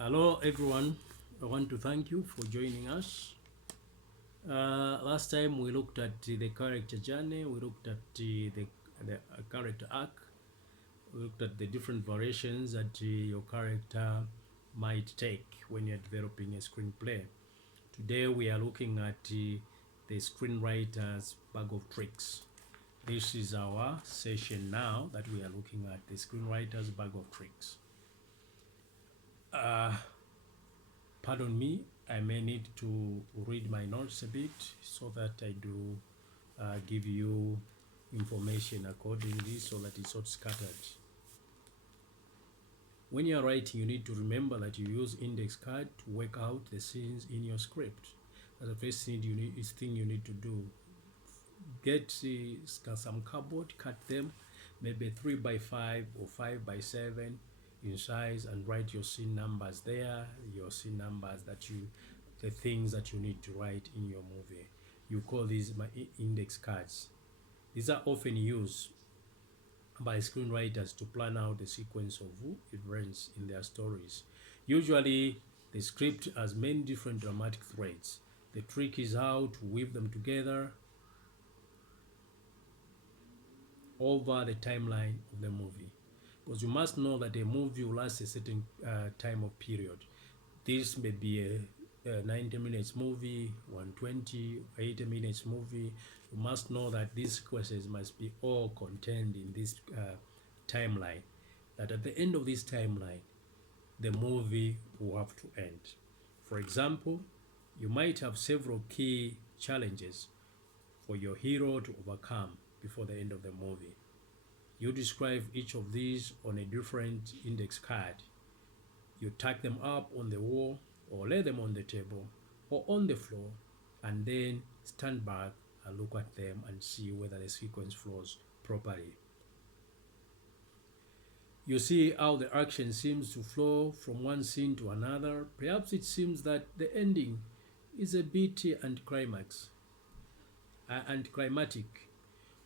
Hello, everyone. I want to thank you for joining us. Last time we looked at the character journey, we looked at the character arc, we looked at the different variations that your character might take when you're developing a screenplay. Today we are looking at the screenwriter's bag of tricks. This is our session now that we are looking at the screenwriter's bag of tricks. Pardon me, I may need to read my notes a bit so that I do give you information accordingly so that it's not scattered. When you're writing, you need to remember that you use index card to work out the scenes in your script. That's the first thing you need to do. Get some cardboard, cut them maybe 3 by 5 or 5 by 7 in size, and write your scene numbers there, your scene numbers the things that you need to write in your movie. You call these my index cards. These are often used by screenwriters to plan out the sequence of events in their stories. Usually the script has many different dramatic threads. The trick is how to weave them together over the timeline of the movie, because you must know that a movie will last a certain time of period. This may be a 90 minutes movie, 120, 80 minutes movie. You must know that these sequences must be all contained in this timeline, that at the end of this timeline the movie will have to end. For example, you might have several key challenges for your hero to overcome before the end of the movie. You describe each of these on a different index card. You tack them up on the wall or lay them on the table or on the floor, and then stand back and look at them and see whether the sequence flows properly. You see how the action seems to flow from one scene to another. Perhaps it seems that the ending is a bit anticlimactic,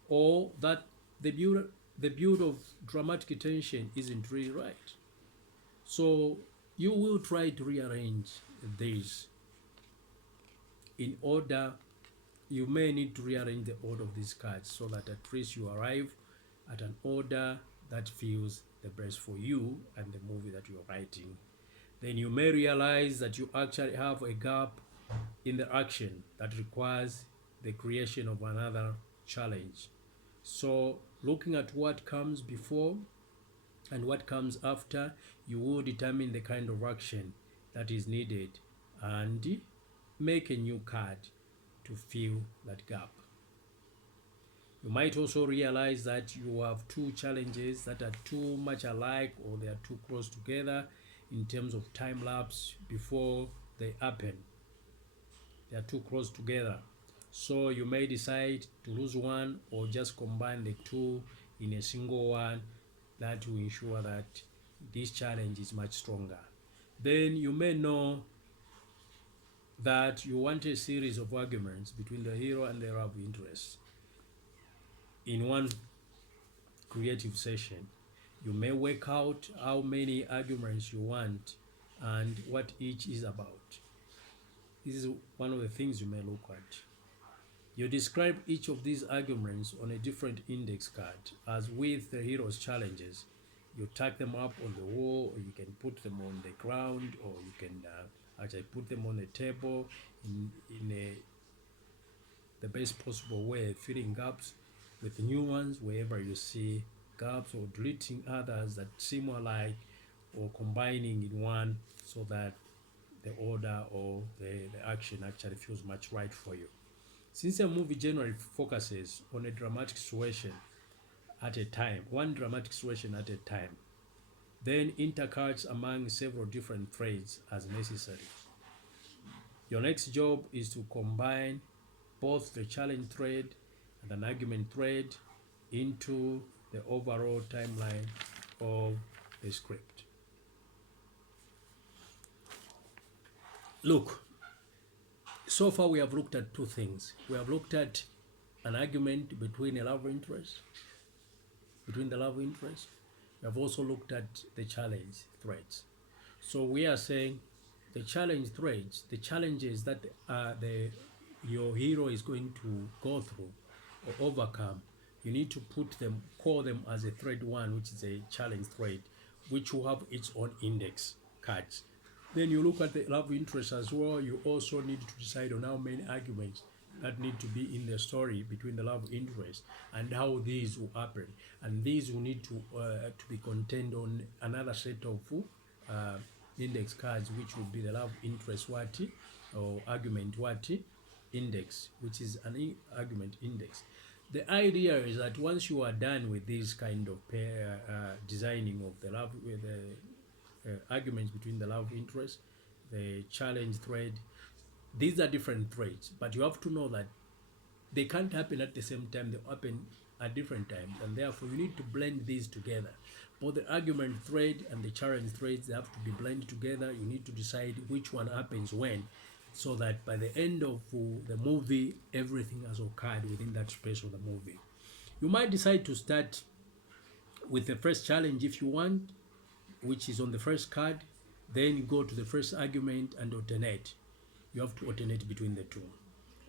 or that the build of dramatic tension isn't really right. So you will try to rearrange these in order. You may need to rearrange the order of these cards so that at least you arrive at an order that feels the best for you and the movie that you're writing. Then you may realize that you actually have a gap in the action that requires the creation of another challenge. So looking at what comes before and what comes after, you will determine the kind of action that is needed and make a new card to fill that gap. You might also realize that you have two challenges that are too much alike, or they are too close together in terms of time lapse before they happen. They are too close together. So you may decide to lose one or just combine the two in a single one. That will ensure that this challenge is much stronger. Then you may know that you want a series of arguments between the hero and their love interest in one creative session. You may work out how many arguments you want and what each is about. This is one of the things you may look at. You describe each of these arguments on a different index card. As with the hero's challenges, you tack them up on the wall, or you can put them on the ground, or you can actually put them on the table in the best possible way, filling gaps with new ones wherever you see gaps, or deleting others that seem alike, or combining in one so that the order or the action actually feels much right for you. Since a movie generally focuses on a dramatic situation at a time, one dramatic situation at a time, then intercuts among several different threads as necessary. Your next job is to combine both the challenge thread and an argument thread into the overall timeline of the script. Look, so far we have looked at two things. We have looked at an argument between the love interest. We have also looked at the challenge threads. So we are saying the challenge threads, the challenges that your hero is going to go through or overcome, you need to call them as a thread one, which is a challenge thread, which will have its own index cards. Then you look at the love interest as well. You also need to decide on how many arguments that need to be in the story between the love interest and how these will happen. And these will need to be contained on another set of index cards, which will be the love interest what or argument what index, which is an argument index. The idea is that once you are done with this kind of pair designing of the love with the arguments between the love interest, the challenge thread, these are different threads, but you have to know that they can't happen at the same time. They happen at different times, and therefore you need to blend these together. Both the argument thread and the challenge threads, they have to be blended together. You need to decide which one happens when, so that by the end of the movie, everything has occurred within that space of the movie. You might decide to start with the first challenge if you want, which is on the first card, then go to the first argument and alternate. You have to alternate between the two.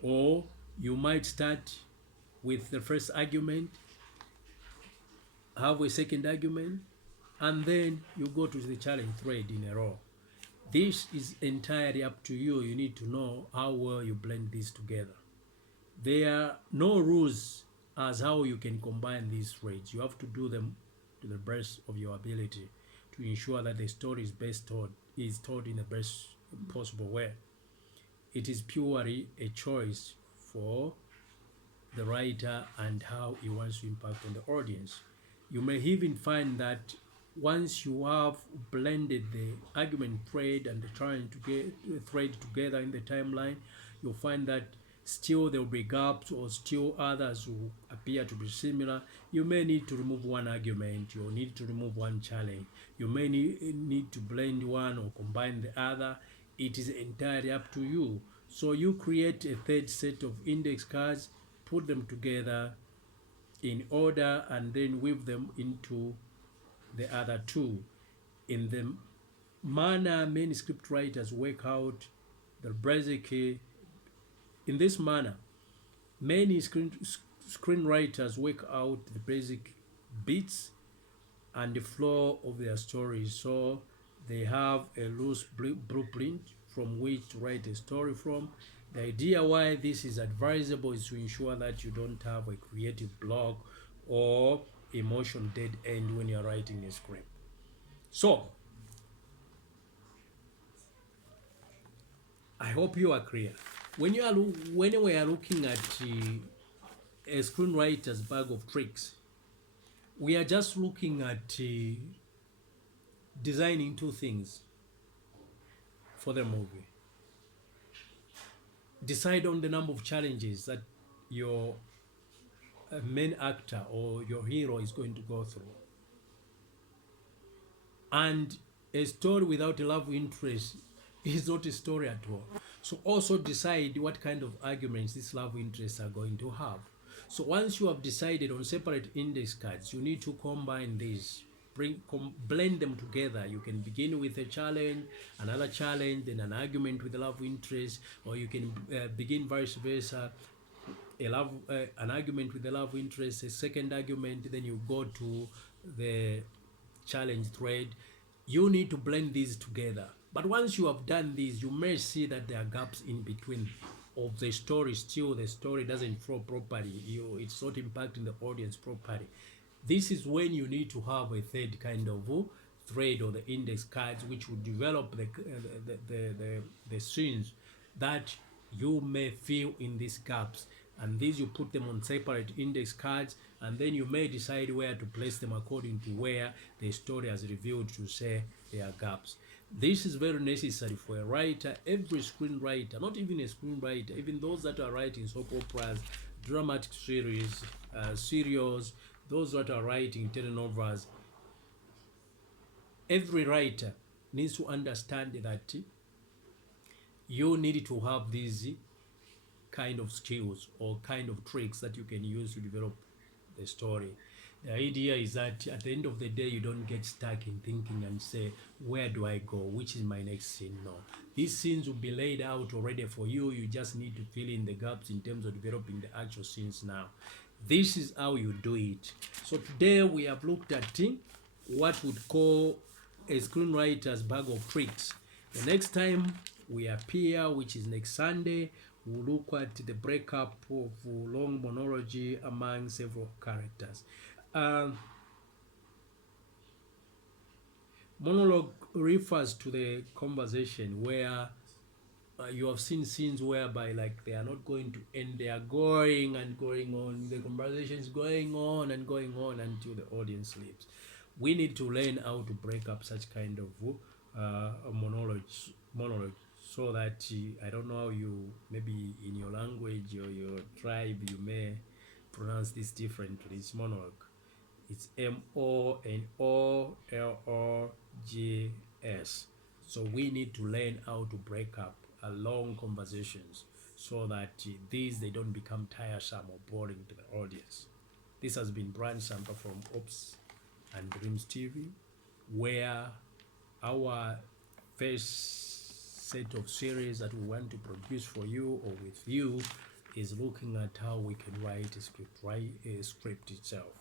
Or you might start with the first argument, have a second argument, and then you go to the challenge thread in a row. This is entirely up to you. You need to know how well you blend these together. There are no rules as how you can combine these threads. You have to do them to the best of your ability to ensure that the story is told in the best possible way. It is purely a choice for the writer and how he wants to impact on the audience. You may even find that once you have blended the argument thread and the trying to get thread together in the timeline, you'll find that still there will be gaps or still others will appear to be similar. You may need to remove one argument, you'll need to remove one challenge. You may need to blend one or combine the other. It is entirely up to you. So you create a third set of index cards, put them together in order, and then weave them into the other two. In the manner many script writers work out the basic, in this manner, many screenwriters work out the basic beats and the flow of their stories. So they have a loose blueprint from which to write a story from. The idea why this is advisable is to ensure that you don't have a creative block or emotion dead end when you're writing a script. So I hope you are clear. When we are looking at a screenwriter's bag of tricks, we are just looking at designing two things for the movie. Decide on the number of challenges that your main actor or your hero is going to go through. And a story without a love interest is not a story at all. So also decide what kind of arguments these love interests are going to have. So once you have decided on separate index cards, you need to combine these, blend them together. You can begin with a challenge, another challenge, then an argument with a love interest, or you can begin vice versa, an argument with a love interest, a second argument, then you go to the challenge thread. You need to blend these together. But once you have done this, you may see that there are gaps in between of the story. Still, the story doesn't flow properly. It's not impacting the audience properly. This is when you need to have a third kind of thread or the index cards, which will develop the scenes that you may fill in these gaps. And these you put them on separate index cards, and then you may decide where to place them according to where the story has revealed to say there are gaps. This is very necessary for a writer, every screenwriter, not even a screenwriter, even those that are writing soap operas, dramatic series, serials, those that are writing telenovelas. Every writer needs to understand that you need to have these kind of skills or kind of tricks that you can use to develop the story. The idea is that at the end of the day, you don't get stuck in thinking and say, where do I go? Which is my next scene? No. These scenes will be laid out already for you. You just need to fill in the gaps in terms of developing the actual scenes now. This is how you do it. So today we have looked at what we'd call a screenwriter's bag of tricks. The next time we appear, which is next Sunday, we'll look at the breakup of long monologue among several characters. Monologue refers to the conversation where you have seen scenes whereby like they are not going to end, they are going and going on, the conversation is going on and going on until the audience leaves. We need to learn how to break up such kind of monologue, so that I don't know how you, maybe in your language or your tribe, you may pronounce this differently. It's monologue. It's monologs. So we need to learn how to break up long conversations so that these, they don't become tiresome or boring to the audience. This has been Brian Sampa from Ops and Dreams TV, where our first set of series that we want to produce for you or with you is looking at how we can write a script itself.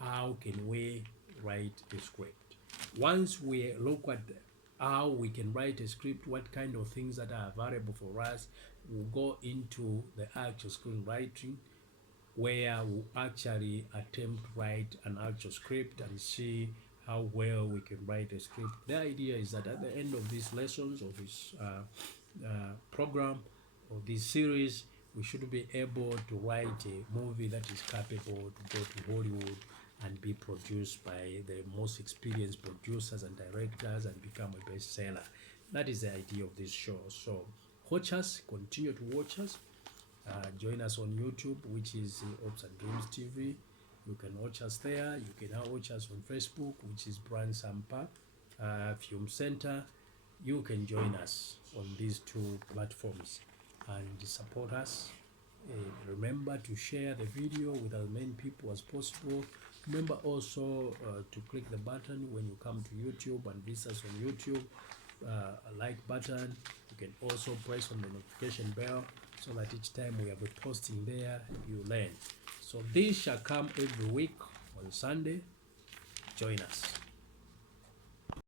How can we write a script? Once we look at how we can write a script, what kind of things that are available for us, we'll go into the actual screenwriting, where we'll actually attempt to write an actual script and see how well we can write a script. The idea is that at the end of these lessons, of this program, of this series, we should be able to write a movie that is capable to go to Hollywood and be produced by the most experienced producers and directors and become a bestseller. That is the idea of this show. So watch us, continue to watch us. Join us on YouTube, which is Ops and Dreams TV. You can watch us there. You can now watch us on Facebook, which is Brian Sampa Film Center. You can join us on these two platforms and support us. Remember to share the video with as many people as possible. Remember also to click the button when you come to YouTube and visit us on YouTube, a like button. You can also press on the notification bell so that each time we have a posting there, you learn. So this shall come every week on Sunday. Join us.